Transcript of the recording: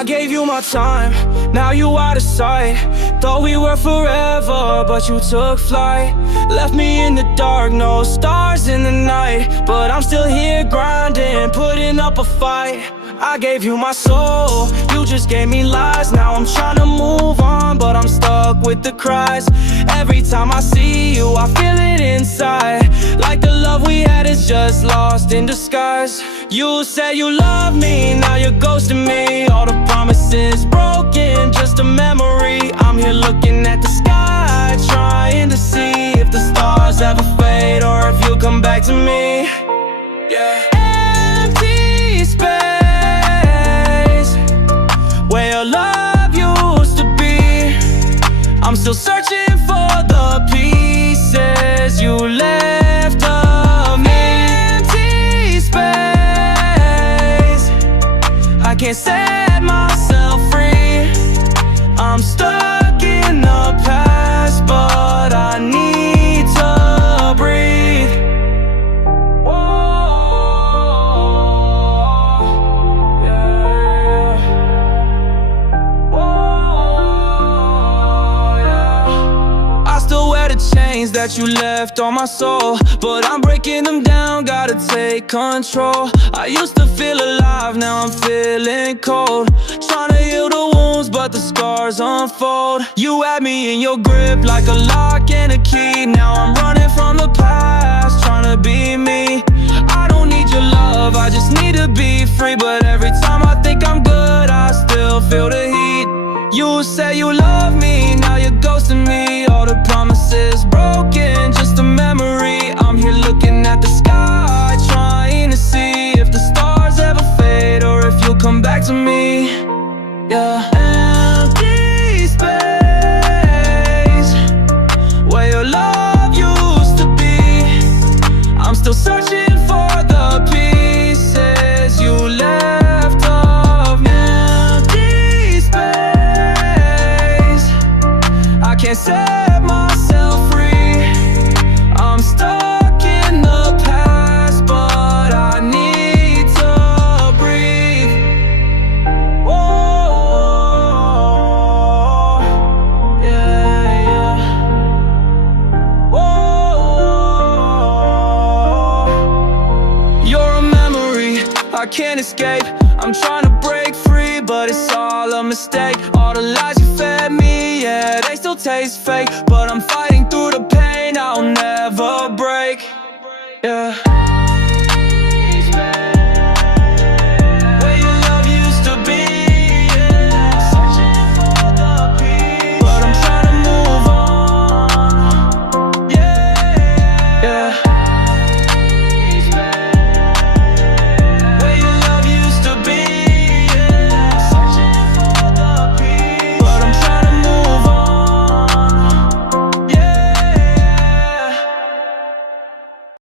I gave you my time, now you out of sight. Thought we were forever, but you took flight. Left me in the dark, no stars in the night. But I'm still here grinding, putting up a fight. I gave you my soul, you just gave me lies. Now I'm trying to move on, but I'm stuck with the cries. Every time I see you, I feel it inside, like the love we had is just lost in disguise. You said you love me, now you're ghosting me. All the promises broken, just a memory. I'm here looking at the sky, trying to see if the stars ever fade, or if you'll come back to me. Yeah. Empty space, where your love used to be. I'm still searching for the pieces you left of me. Empty space, I can't set myself free. I'm stuck in the past, but I need to breathe. Whoa, yeah. Whoa, yeah. I still wear the chains that you left on my soul, but I'm breaking them down, gotta take control. I used to feel alive, now I'm feeling cold. Trying to heal the wounds, but the scars unfold. You had me in your grip like a lock and a key. Now I'm running from the past, trying to be me. I don't need your love, I just need to be free. But every time I think I'm good, I still feel the heat. You say you love me, now you're ghosting me. All the promises broken, just a memory. I'm here looking at the sky, trying to see if the stars ever fade, or if you'll come back to me. Yeah. Empty space, where your love used to be. I'm still searching for the pieces you left of me. Empty space, I can't set myself free. I'm stuck in the past, but I need to breathe. Whoa, yeah, yeah. Whoa, you're a memory I can't escape. I'm trying to break free, but it's all a mistake. All the lies you fed me, yeah, they still taste fake. But I'm fighting through the pain, I'll never break. Yeah.